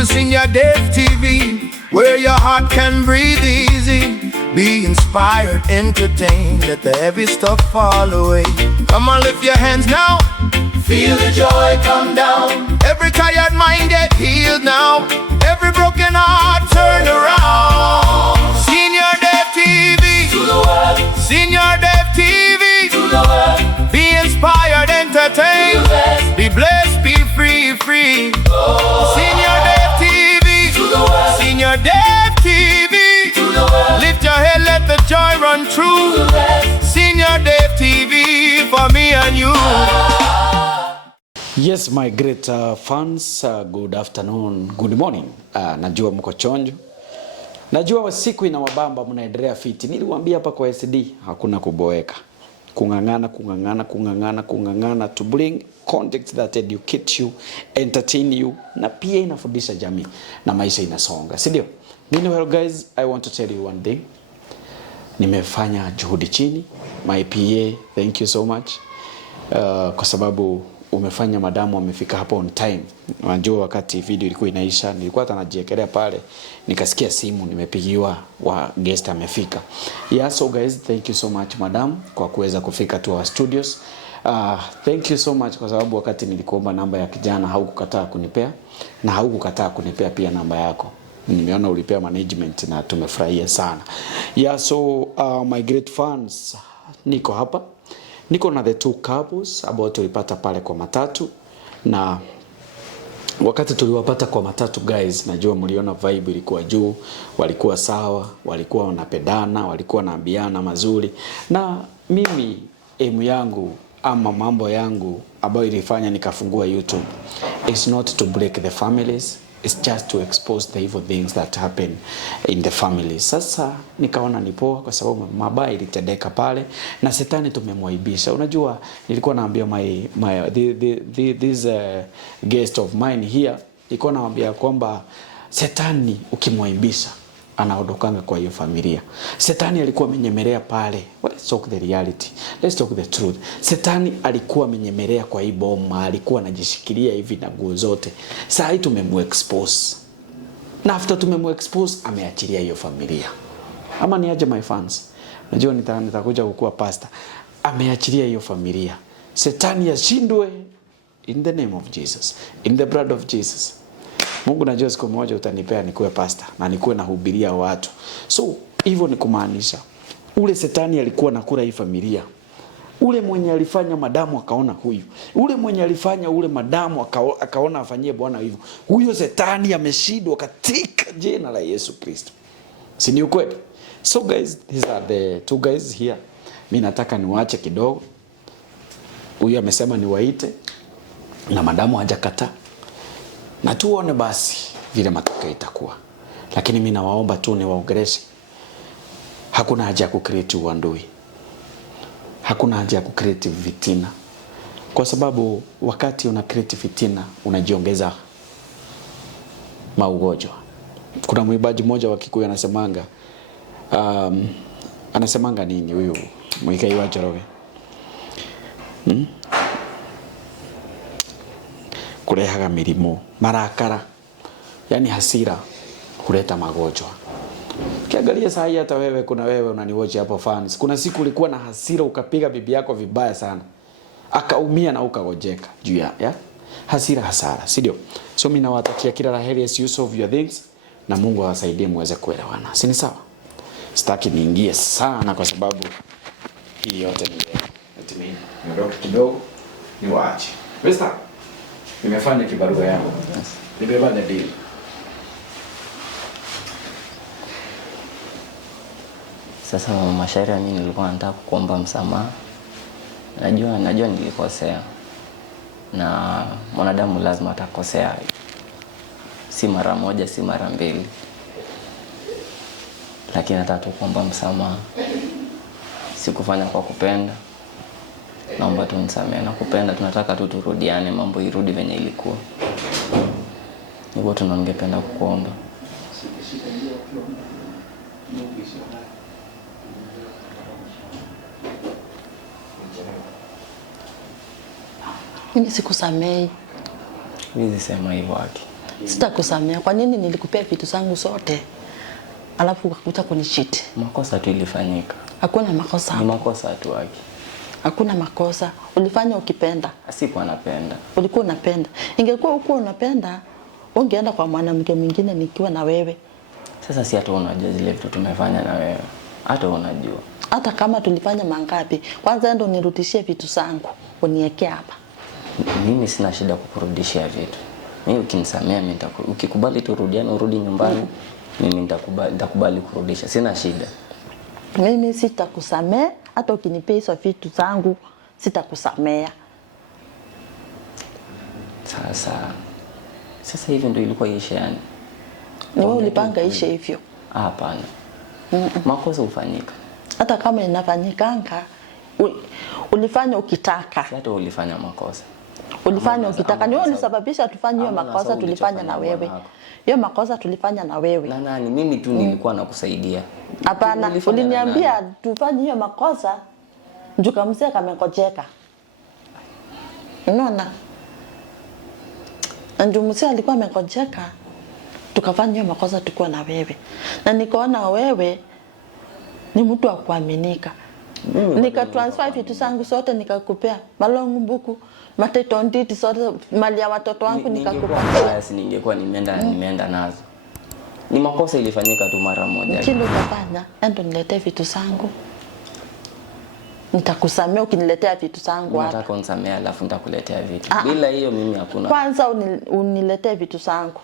to Senior Dave TV, where your heart can breathe easy. Be inspired, entertained, let the heavy stuff fall away. Come on, lift your hands now. Feel the joy come down. Every tired mind get healed now. Every broken heart turn around. Senior Dave TV to the world. Senior Dave TV to the world. Be inspired, entertained, be blessed, be free, free. Senior Dave TV to the world. Senior Dave TV to the world. Lift your head, let the joy run through. Senior Dave TV for me and you. Yes, my great fans, good afternoon, good morning. Najua mko chonjo. Najua siku ina wabamba mnaendelea fiti. Niliwaambia hapa kwa SD hakuna kuboeka. Kungangana to bring content that educate you, entertain you, na pia inafundisha jamii na maisha inasonga. Si ndio? Meanwhile guys, I want to tell you one thing. Nimefanya juhudi chini. My PA, thank you so much. Kwa sababu umefanya madamu wamefika hapa on time. Unajua wakati video ilikuwa inaisha, nilikuwa hata najiekelea pale, nikasikia simu nimepigiwa wa guest amefika. Yeah, so guys, thank you so much madam kwa kuweza kufika to our studios. Thank you so much kwa sababu wakati nilikuomba namba ya kijana haukukataa kunipea, na haukukataa kunipea pia namba yako. Nimeona ulipea management na tumefurahia sana. Yeah, so my great fans, niko hapa. Niko na the two couples ambao tulipata pale kwa matatu, na wakati tuliwapata kwa matatu guys, najua mliona vibe ilikuwa juu, walikuwa sawa, walikuwa wanapendana, walikuwa wanaambiana mazuri. Na mimi aim yangu ama mambo yangu ambayo ilifanya nikafungua YouTube, it's not to break the families, it's just to expose the evil things that happen in the family. Sasa nikaona ni poa kwa sababu mabaya ilitendeka pale na Shetani tumemwaibisha. Unajua nilikuwa naambia this guest of mine here, nilikuwa naambia kwamba Shetani ukimwaibisha anaondokanga kwa hiyo familia. Shetani alikuwa amenyemelea pale. Let's talk the reality. Let's talk the truth. Shetani alikuwa amenyemelea kwa hii boma, alikuwa anajishikilia hivi na nguo zote. Sasa hii tumemexpose. Na after tumemexpose ameachilia hiyo familia. Ama ni aje my fans? Najua nitakuja kukua pastor. Ameachilia hiyo familia. Shetani ashindwe in the name of Jesus. In the blood of Jesus. Mungu najua siku moja utanipea nikuwe pastor na nikuwe nahubiria watu. So hivyo ni kumaanisha ule Shetani alikuwa nakula hii familia. Ule mwenye alifanya madamu akaona huyu. Ule mwenye alifanya ule madamu akaona afanyie Bwana hivyo. Huyo Shetani ameshindwa katika jina la Yesu Kristo. Si ni ukweli? So guys, these are the two guys here. Mimi nataka niwaache kidogo. Huyu amesema niwaite na madamu hajakataa. Na tuone basi vile matokeo itakuwa. Lakini mimi nawaomba tu niwaongeleshe. Hakuna haja ya kucreate uadui. Hakuna haja ya kucreate vitina. Kwa sababu wakati una create fitina unajiongeza maugonjwa. Kuna mwimbaji mmoja wa Kikuyu anasemanga nini huyu Muigai wa Njoroge? Kurehaga mirimo, marakara, yani hasira huleta magonjwa. Kiangalia saa hii hata wewe, kuna wewe unaniwatch hapo fans, kuna siku ulikuwa na hasira ukapiga bibi yako vibaya sana, akaumia na ukagojeka juu ya hasira hasara, si ndio? So mimi nawatakia kila laheri as you solve your things, na Mungu awasaidie muweze kuelewana. Si ni sawa? Sitaki niingie sana kwa sababu hii yote ni mimi ndio kidogo niwaache. Basta nimefanya kibarua yangu. Nimebeba deal. Sasa mashairi mimi nilikuwa nataka kuomba msamaha. Najua nilikosea. Na mwanadamu lazima atakosea. Si mara moja, si mara mbili. Lakini nataka kuomba msamaha. Sikufanya kwa kupenda. Naomba tu nisamehe, na kupenda tunataka tu turudiane, mambo irudi venye ilikuwa. Niko tunangependa kukuomba. Mimi sikusamehe. Mimi sema hivyo haki. Sitakusamea. Kwa nini nilikupea vitu zangu zote alafu ukakuja kunicheat? Makosa tu ilifanyika. Hakuna makosa. Ni makosa tu haki. Hakuna makosa. Ulifanya ukipenda. Sikuwa napenda. Ulikuwa unapenda. Ingekuwa uko unapenda, ungeenda kwa mwanamke mwingine nikiwa na wewe. Sasa si hata unajua zile vitu tumefanya na wewe. Hata unajua. Hata kama tulifanya mangapi, kwanza ndo nirudishie vitu zangu, uniweke hapa. Mimi sina shida kukurudishia vitu. Mimi ukinisamea mimi ukikubali turudiane urudi nyumbani, mimi nitakubali kurudisha. Sina shida. Mimi sitakusamea hata ukinipea hizo vitu zangu, sitakusamea. Sasa hivi ndio ilikuwa ishe yani. Ni wewe ulipanga ishe hivyo? Hapana. Makosa hufanyika. Hata kama inafanyikanga, ulifanya ukitaka. Hata ulifanya makosa. Ulifanya ukitaka. Ni wewe ulisababisha tufanye hiyo makosa tulifanya na wewe. Hiyo makosa tulifanya na wewe. Na nani? Mimi tu nilikuwa nakusaidia. Hapana, uliniambia tufanye hiyo makosa. Njuka mzee kamekojeka. Unaona? Njuka mzee alikuwa amekojeka. Tukafanya hiyo makosa tukiwa na wewe. Na nikaona wewe ni mtu wa kuaminika. Nikatransfer vitu zangu zote nikakupea. Malongu mbuku, mateto nditi zote, mali ya watoto wangu nikakupatia. Ningekuwa nimeenda nazo. Ni makosa ilifanyika tu mara moja. Kile utafanya, endo niletee vitu zangu. Nitakusamea ukiniletea vitu zangu hapa. Nataka unisamee alafu nitakuletea vitu. Bila hiyo mimi hakuna. Kwanza uniletee vitu zangu.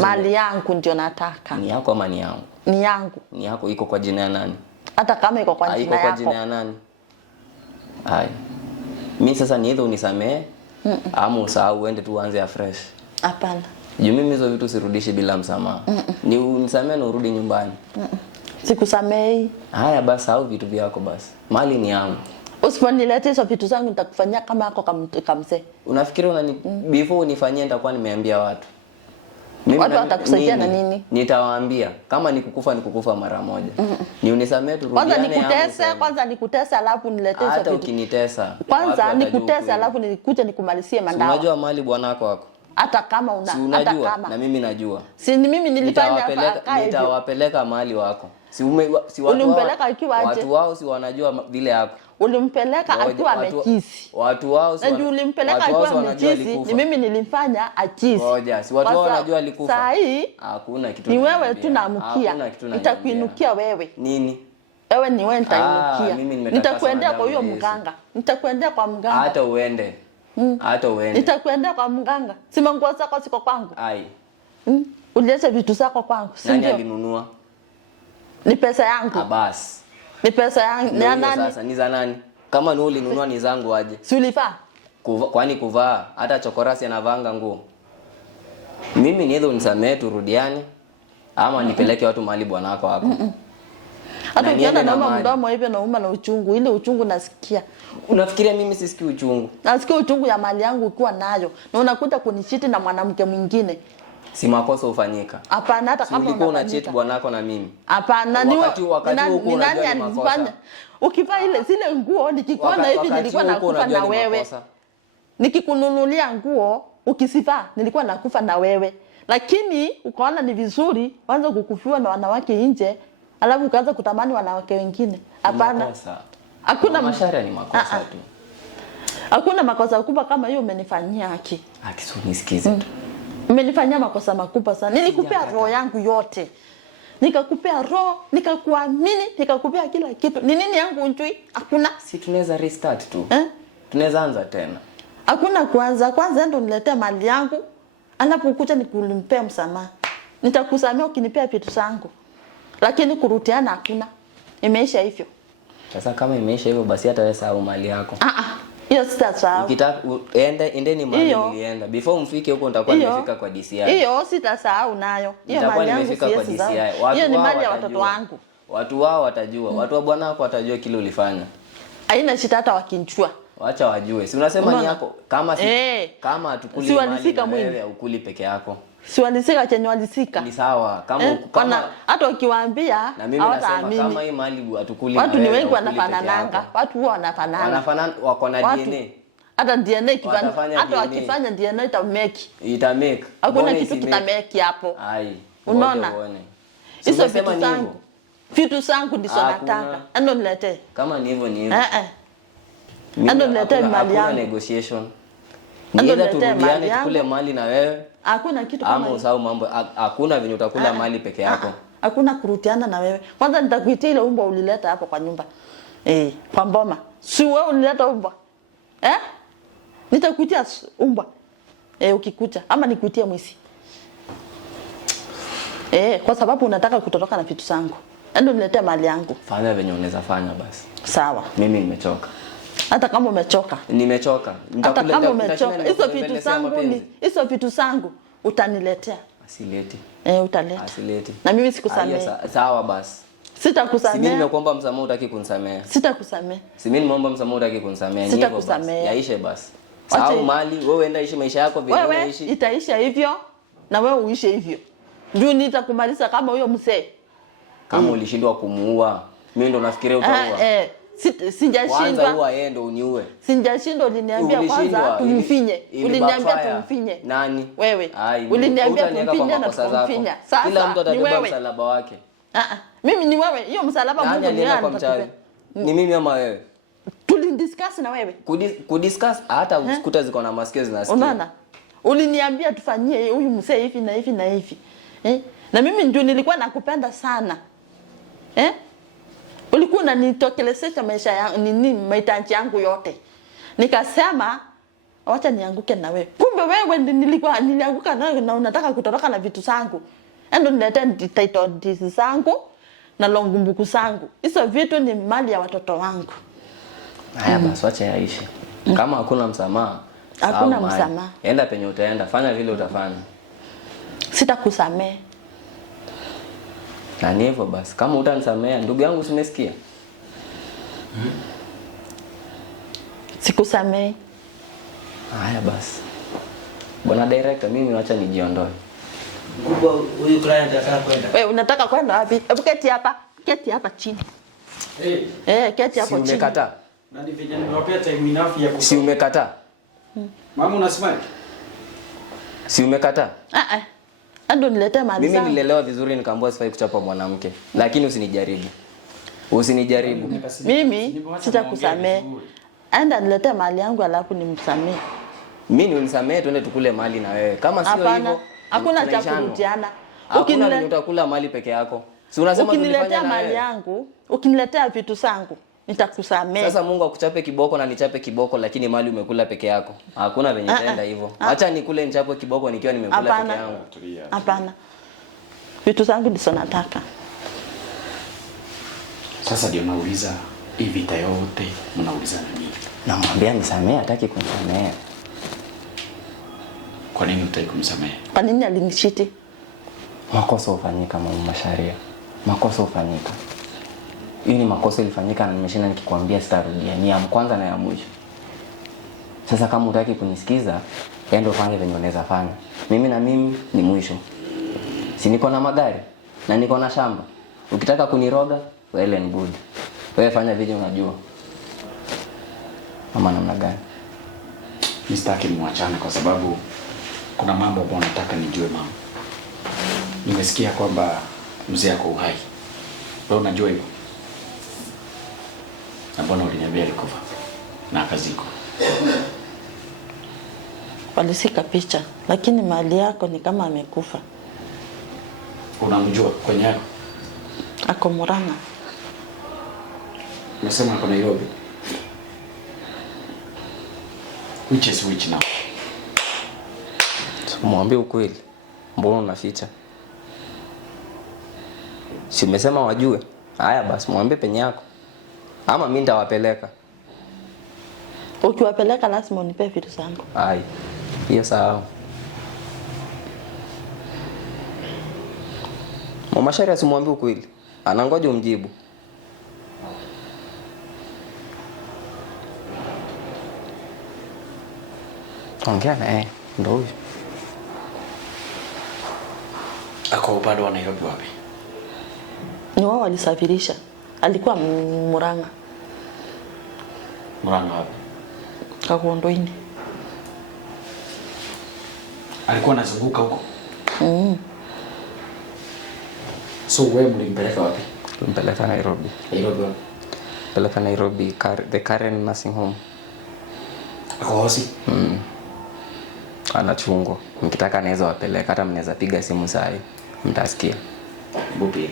Mali yangu ndio nataka. Ni yako ama ni yangu? Ni yangu. Ni yako, iko kwa jina ya nani? Hata kama iko kwa jina yako. Iko kwa jina ya nani? Hai. Mimi sasa ni hizo unisamee ama usahau uende tu uanze afresh. Hapana. Juu mimi hizo vitu sirudishi bila msamaha. Ni unisamee na urudi nyumbani. Sikusamei. Haya basi, au vitu vyako basi. Mali ni yangu. Usiponiletea hizo vitu zangu nitakufanyia kama yako kamzee. Unafikiri before unifanyie nitakuwa nimeambia watu? Watu watakusaidia na nini? Nitawaambia kama nikukufa mara moja. Ni unisamee turudiane. Kwanza nikutesa alafu niletee hizo vitu. Hata ukinitesa. Kwanza nikutesa alafu nikuje nikumalizie mandawa. Unajua mali bwanako wako. Hata kama hata kama na mimi najua. Si ni mimi nilifanya hapa. Nitawapeleka mahali wako. Si watu ulimpeleka ikiwa aje? Watu wao si wanajua vile yako. Ulimpeleka akiwa amechisi. Watu wao si wanajua. Ulimpeleka akiwa amechisi, ni mimi nilimfanya achisi. Ngoja, si watu wao wanajua alikufa. Saa hii hakuna kitu. Ni wewe tu naamkia. Nitakuinukia wewe. Nini? Wewe ni wewe nitainukia. Nitakuendea kwa huyo mganga. Nitakuendea kwa mganga. Hata uende. Hata uende. Nitakuendea kwa mganga. Si manguo zako ziko kwangu. Ai. Ulileta vitu zako kwangu. Nani alinunua? Ni pesa yangu. Basi. Ni pesa yangu. Ni nani? Sasa ni za nani? Kama ni ulinunua ni zangu aje? Si ulivaa? Kwani kuvaa hata chokorasi anavanga nguo. Mimi niedho unisamee turudiane ama nipeleke watu mahali bwanako hapo. Hata ukiona nauma mdomo hivi nauma na uchungu, ile uchungu nasikia. Unafikiria mimi sisikii uchungu? Nasikia uchungu ya mali yangu ukiwa nayo. Na unakuta kunichiti na mwanamke mwingine. Si makosa ufanyika. Hapana, hata kama ulikuwa unachiti bwanako na mimi. Hapana, ni nani anifanya? Ukivaa ile zile nguo nikikuona hivi nilikuwa nakufa na wewe. Nikikununulia nguo ukisivaa nilikuwa nakufa na wewe. Lakini ukaona ni vizuri kwanza kukufiwa na wanawake nje, alafu ukaanza kutamani wanawake wengine. Hapana. Hakuna mashara ni makosa tu. Hakuna makosa kubwa kama hiyo umenifanyia haki. Haki unisikize tu. Umenifanyia makosa makubwa sana. Nilikupea roho yangu yote. Nikakupea roho, nikakuamini, nikakupea kila kitu. Ni nini yangu unjui? Hakuna. Si tunaweza restart tu. Tunaweza anza tena. Hakuna kwanza ndo niletee mali yangu. Alafu ukuja nikulimpea msamaha. Nitakusamea ukinipea vitu zangu. Lakini kurutiana hakuna. Imeisha hivyo. Sasa kama imeisha hivyo basi hata wewe sahau mali yako. Hiyo sitasahau. Ukitaka endeni mahali mlienda. Before mfike huko nitakuwa nimefika kwa DCI. Hiyo sitasahau nayo. Hiyo mali yangu siwezi sahau. Hiyo ni mali ya watoto wangu. Watu wao watajua. Watu wa bwana wako watajua kile ulifanya. Haina shida hata wakinjua. Wacha wajue. Si unasema ni yako kama kama hatukuli mali wewe ukuli peke yako. Si walisika chenye walisika. Ni sawa. Kama hata ukiwaambia hawataamini. Kama hii mali hatukuli. Watu ni wengi wanafanananga. Watu huwa wanafanana. Wanafanana wako na DNA. Hata DNA ikifanya, hata wakifanya DNA itamake. Itamake. Hakuna kitu kitamake hapo. Ai. Unaona? Hizo vitu zangu. Vitu zangu ndizo nataka. Ando niletee. Kama ni hivyo ni hivyo. Ando niletee mali yangu. Hakuna negotiation. Nienda turudiane tukule mali na wewe. Hakuna kitu kama hiyo. Ama usahau mambo. Hakuna venye utakula mali peke yako. Hakuna kurutiana na wewe. Kwanza nitakuitia ile umbwa ulileta hapo kwa nyumba. Kwa mboma. Si wewe ulileta umbwa. Nitakuitia umbwa. Ukikuja ama nikuitie mwisi. Kwa sababu unataka kutoroka na vitu zangu. Endo niletee mali yangu. Fanya venye unaweza fanya basi. Sawa. Mimi nimechoka. Hata kama umechoka. Nimechoka. Hata kama umechoka. Hizo vitu zangu utaniletea. Asileti. Utaleta. Asileti. Na mimi sikusamehe. Sawa basi. Sitakusamehe. Si mimi nimekuomba msamaha utaki kunisamehe. Sitakusamehe. Si mimi nimeomba msamaha utaki kunisamehe. Sitakusamehe. Yaishe basi. Sawa mali, wewe enda ishi maisha yako vile unaishi. Wewe itaisha hivyo na wewe uishe hivyo. Juu nitakumaliza kama huyo mzee. Kama ulishindwa kumuua, mimi ndo nafikiria utaua. Sijashindwa. Kwanza huwa yeye ndo uniue. Sijashindwa, uliniambia kwanza tumfinye. Uliniambia tumfinye. Nani? Wewe. Uliniambia tumfinye na kumfinya. Sasa kila mtu atabeba msalaba wake. Mimi ni wewe. Hiyo msalaba Mungu ndiye anataka. Ni mimi ama wewe? Tulidiscuss na wewe. Kudiscuss hata usikuta ziko na masikio zinasikia. Unaona? Uliniambia tufanyie huyu mzee hivi na hivi na hivi. Na mimi ndio nilikuwa nakupenda sana. Ulikuwa unanitokelezesha maisha yangu mahitaji yangu yote. Nikasema wacha nianguke na wewe. Kumbe wewe nilianguka na unataka kutoroka na vitu zangu. Endo niletee title deeds zangu na logbook zangu. Hizo vitu ni mali ya watoto wangu. Haya basi wacha yaishi. Kama hakuna msamaha, hakuna msamaha. Enda penye utaenda, fanya vile utafanya. Sitakusamehe. Na ni hivyo basi. Kama utanisamea ndugu yangu usimesikia? Sikusamehe. Haya basi. Bwana director, mimi acha nijiondoe. Mkubwa huyu client anataka kwenda. Wewe unataka kwenda wapi? Hebu keti hapa. Keti hapa chini. Keti hapo chini. Si umekataa? Na ni vijana nimewapea time enough ya Si umekataa? Mama unasema? Si umekataa? Ando niletee mali zangu. Mimi nilelewa vizuri nikaambiwa sifai kuchapa mwanamke. Lakini usinijaribu. Usinijaribu. Mimi sitakusamehe. Anda niletee mali yangu alafu nimsamehe. Mimi unisamehe tuende tukule mali na wewe. Kama sio hivyo, hakuna cha kurutiana. Ukiniletea utakula mali peke yako. Si unasema ukiniletea mali yangu, ukiniletea vitu zangu, nitakusamehe. Sasa Mungu akuchape kiboko na nichape kiboko lakini mali umekula peke yako. Hakuna venye tenda hivyo. Acha nikule nichape kiboko nikiwa nimekula peke yangu. Hapana. Vitu zangu ndizo nataka. Sasa ndio nauliza hii vita yote mnauliza nini? Namwambia nisamehe, hataki kunisamehe. Kwa nini hutaki kumsamehe? Kwa nini alinishiti? Makosa hufanyika Mama Sharia. Makosa hufanyika. Hii ni makosa ilifanyika na nimeshinda nikikwambia sitarudia. Ni ya kwanza na ya mwisho. Sasa kama hutaki kunisikiza, ndio fanye venye unaweza fanya. Mimi na mimi ni mwisho. Si niko na magari na niko na shamba. Ukitaka kuniroga, well and good. Wewe fanya vile unajua. Mama namna gani? Msitaki muachane kwa sababu kuna mambo ambayo nataka nijue mama. Nimesikia kwamba mzee yako uhai. Wewe unajua hivyo? Na mbona uliniambia alikufa? Na akaziko. Walisika picha, lakini mali yako ni kama amekufa. Unamjua kwenye yako? Ako Murang'a. Unasema ako Nairobi. Which is which now? Mwambie ukweli. Mbona unaficha? Si umesema wajue? Haya basi mwambie penye yako. Ama mimi nitawapeleka. Ukiwapeleka lazima unipe vitu zangu. Hai. Hiyo sawa. Mama Sharia simwambie ukweli. Anangoja umjibu. Ongea naye. Ndio huyo. Ako upande wa Nairobi wapi? Ni wao walisafirisha. Alikuwa Murang'a. Murang'a wapi? Kagondoini. Alikuwa anazunguka huko. So wewe mlimpeleka wapi? Tulimpeleka Nairobi. Nairobi. Peleka Nairobi, the Karen nursing home. Ako hosi? Anachungwa. Mkitaka naweza wapeleka, hata mnaweza piga simu saa hii. Mtasikia. Bupi.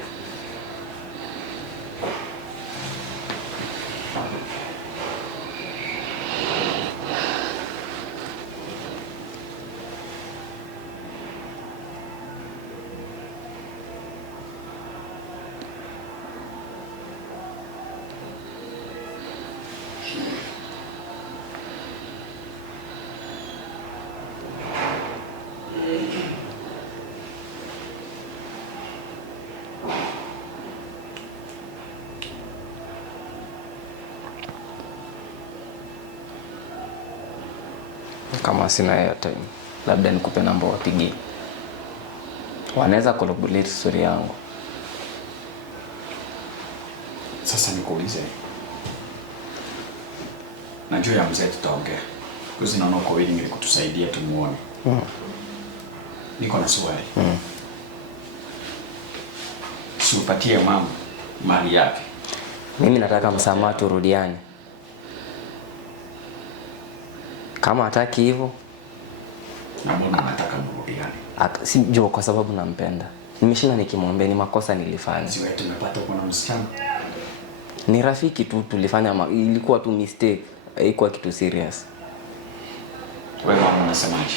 Kama sina airtime, labda nikupe namba wapigie. Wanaweza corroborate story yangu. Sasa nikuulize. Najua ya mzee tutaongea. Kuzi naona uko willing ili kutusaidia tumuone. Niko na swali. Siupatie mama mali yake. Mimi nataka msamaha turudiane. Kama hataki hivyo, na mbona nataka mrudiane? si jua kwa sababu nampenda. Nimeshinda nikimwambia ni makosa nilifanya. Sio eti tumepata kuna msichana. Ni rafiki tu tulifanya, ilikuwa tu mistake, haikuwa kitu serious. Wewe mama unasemaje?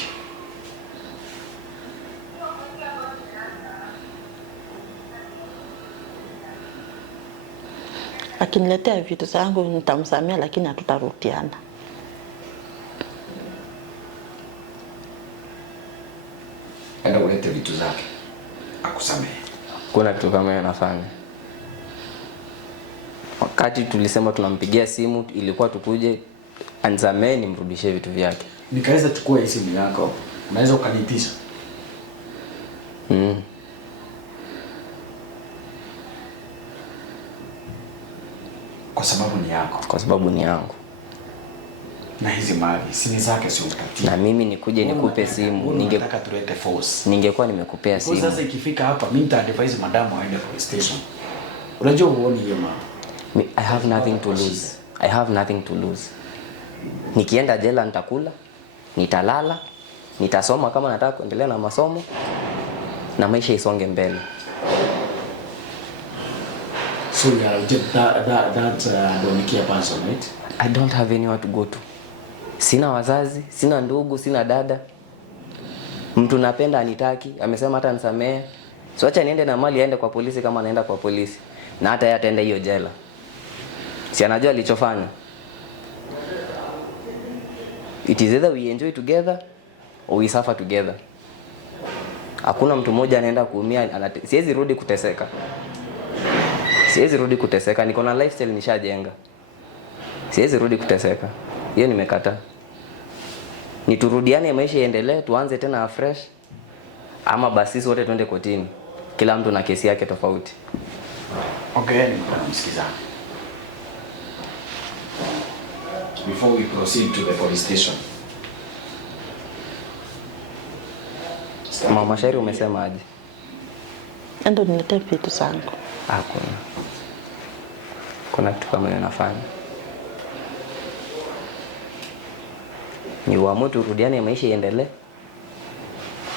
Akiniletea vitu zangu nitamsamea, lakini hatutarudiana. Enda ulete vitu zake. Akusamehe. Kuna kitu kama hiyo nafanya. Wakati tulisema tunampigia simu, ilikuwa tukuje anzamee nimrudishie vitu vyake. Nikaweza chukua hii simu yako. Unaweza ukanipisha. Kwa sababu ni yako. Kwa sababu ni yangu. Na hizi mali si ni zake, sio utatii. Na mimi nikuje nikupe simu, ningetaka tulete force. Ningekuwa nimekupea simu. Sasa ikifika hapa mimi nita advise madamu aende police station. Unajua uone hiyo mama. I have nothing to lose. I have nothing to lose. Nikienda jela nitakula, nitalala, nitasoma kama nataka kuendelea na masomo na maisha isonge mbele. So you are that don't care person, right? I don't have anywhere to go to. Sina wazazi, sina ndugu, sina dada. Mtu napenda anitaki, amesema hata nisamee. So acha niende na mali aende kwa polisi kama anaenda kwa polisi. Na hata yeye ataenda hiyo jela. Si anajua alichofanya. It is either we enjoy together or we suffer together. Hakuna mtu mmoja anaenda kuumia, siwezi rudi kuteseka. Siwezi rudi kuteseka, niko na lifestyle nishajenga. Siwezi rudi kuteseka. Hiyo nimekata. Niturudiane maisha iendelee, tuanze tena afresh. Ama basi wote twende kotini. Kila mtu na kesi yake tofauti. Okay, nimekusikiza. Before we proceed to the police station. Mama Shairi umesema aje? Endo niletee vitu zangu. Hakuna. Kuna kitu kama hiyo nafanya. Ni uamue turudiane maisha iendelee.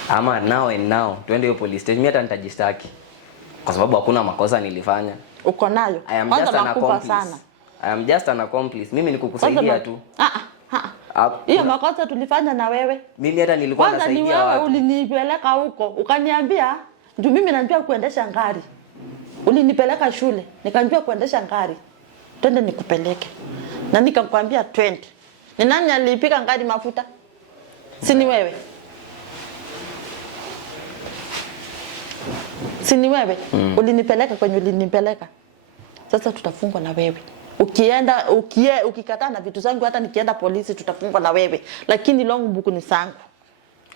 Ama now and now twende hiyo police station. Mimi hata nitajistaki. Kwa sababu hakuna makosa nilifanya. Uko nayo. Kwanza nakupa sana. I am just an accomplice. Mimi nikukusaidia tu. Hiyo makosa tulifanya na wewe. Mimi hata nilikuwa nasaidia watu. Kwanza ni wewe ulinipeleka huko. Ukaniambia, "Ndio mimi najua kuendesha gari." Ulinipeleka shule, nikanjua kuendesha gari. Twende nikupeleke. Na nikakwambia twende. Ni nani alipika gari mafuta? Si ni wewe? Si ni wewe? Ulinipeleka kwenye ulinipeleka. Sasa tutafungwa na wewe. Ukikataa na vitu zangu, hata nikienda polisi tutafungwa na wewe. Lakini logbook ni zangu.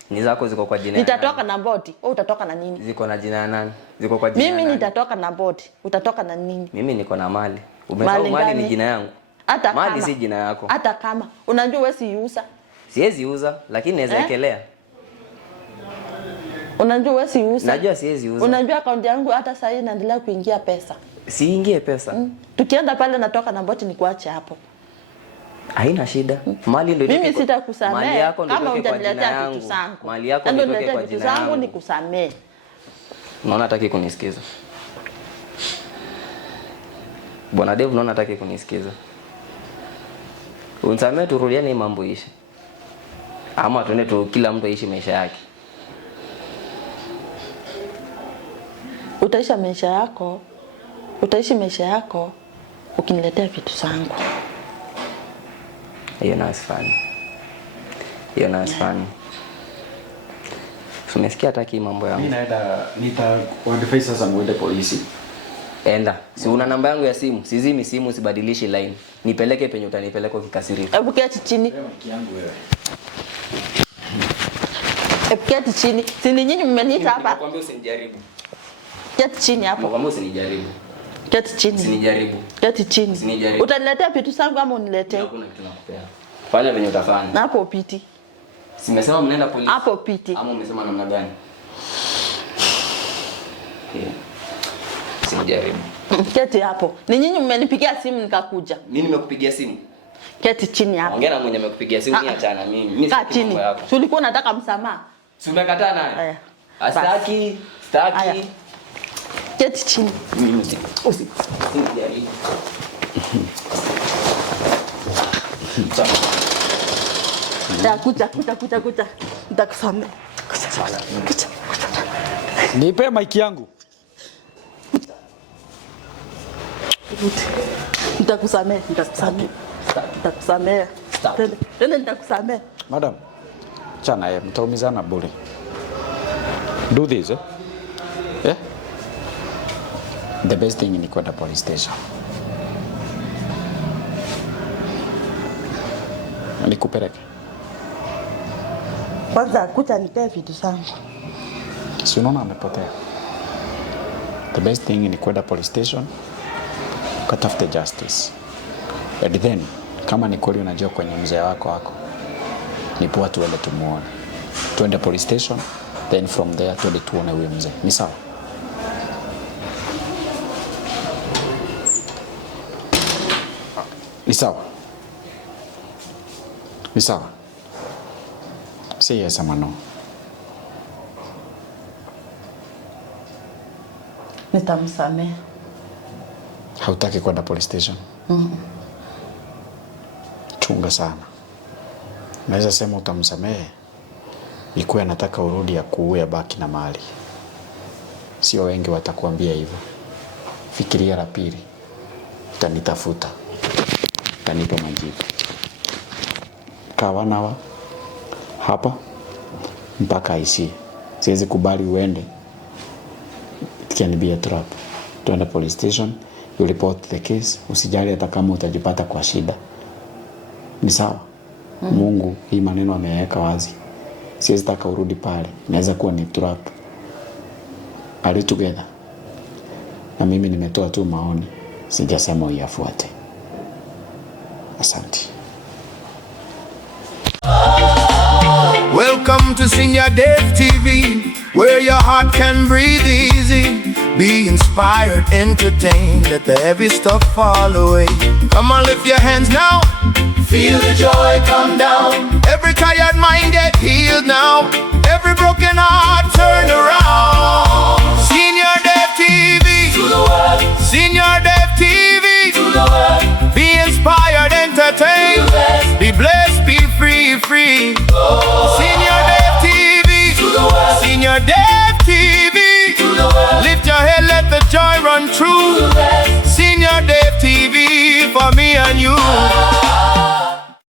Ni zako ziko kwa jina. Nitatoka na boti. Wewe utatoka na nini? Ziko na jina nani? Ziko kwa jina mimi nani? Nitatoka na boti. Utatoka na nini? Mimi niko na mali. Umesahau mali ni jina yangu. Hata Mali kama si jina yako. Hata kama unajua wewe siuza. Siwezi uza, lakini naweza ekelea. Unajua wewe siuza. Najua siwezi uza. Unajua akaunti yangu hata sasa inaendelea kuingia pesa. Siingie pesa. Tukienda pale natoka na boti nikuache hapo. Haina shida. Mali ndio mimi sitakusamea. Mali yako ndio kama kwa jina hujaniletea yangu. vitu zangu. Mali yako ndio kwa jina vitu zangu nikusamee. Unaona hataki kunisikiza. Bwana Dave unaona hataki kunisikiza. Unisamee turudiane mambo ishi. Ama tuende tu kila mtu aishi maisha yake. Utaishi maisha yako ukiniletea vitu zangu. Hiyo na asfani. Umesikia hataki mambo yangu. Mimi naenda nitakuandify sasa muende polisi. Enda. Si una namba yangu ya simu? Sizimi simu, sibadilishi line. Nipeleke penye utanipeleka ukikasirika. Hebu keti chini. Mke yangu wewe. Hebu keti chini. Si ni nyinyi mmeniita hapa? Nakwambia usinijaribu. Keti chini hapo. Nakwambia usinijaribu. Keti chini. Usinijaribu. Keti chini. Usinijaribu. Utaniletea vitu zangu ama uniletee? Hakuna kitu nakupea. Fanya venye utafanya. Na hapo upiti. Simesema mnaenda polisi. Hapo upiti. Ama umesema namna gani? Usinijaribu. Keti hapo. Ni nyinyi mmenipigia simu nikakuja. Mimi nimekupigia simu. Keti chini hapo. Ongea na mwenye amekupigia simu ni achana mimi. Mimi kaa chini. Si ulikuwa unataka msamaha? Si umekataa naye? Haya. Astaki. Keti chini. Mimi usinijaribu. Ya kuja. Nitakusamea. Kuja. Nipe mic yangu. Nitakusamea. Tena nitakusamea. Madam, chana yeye mtaumizana bure. Do this, eh? Yeah? The best thing ni kwenda police station. Nikupeleke. Kwanza kuja nipee vitu zangu. Si unaona amepotea. The best thing ni kwenda police station. Katafute justice. And then kama ni kweli unajua kwenye mzee wako ni poa tuende tumuone. Tuende police station, then from there tuende tuone huyo mzee. Ni sawa? Ni sawa? Say yes ama no. Nitamsamea. Hautaki kwenda police station? Chunga sana. Naweza sema utamsamehe ikuwe anataka urudi ya kuue baki na mali. Sio wengi watakuambia hivyo. Fikiria la pili. Utanitafuta. Utanipa majibu. Kawa nawa hapa mpaka ishi. Siwezi kubali uende. It can be a trap. Tuende police station, you report the case. Usijali hata kama utajipata kwa shida. Ni sawa? Mungu hii maneno ameweka wazi. Siwezi taka urudi pale. Inaweza kuwa ni trap. Are you together? Na mimi nimetoa tu maoni. Sijasema uyafuate. Asante. Welcome to Senior Dave TV, where your heart can breathe easy. Be inspired, entertained, let the heavy stuff fall away. Come on, lift your hands now. Feel the joy come down. Every tired mind get healed now. Every broken heart turned around. Senior Dave TV, to the world. Senior Dave TV, to the world. Be inspired, entertained, be blessed, be free. Senior Dave TV, to the world. Senior Dave.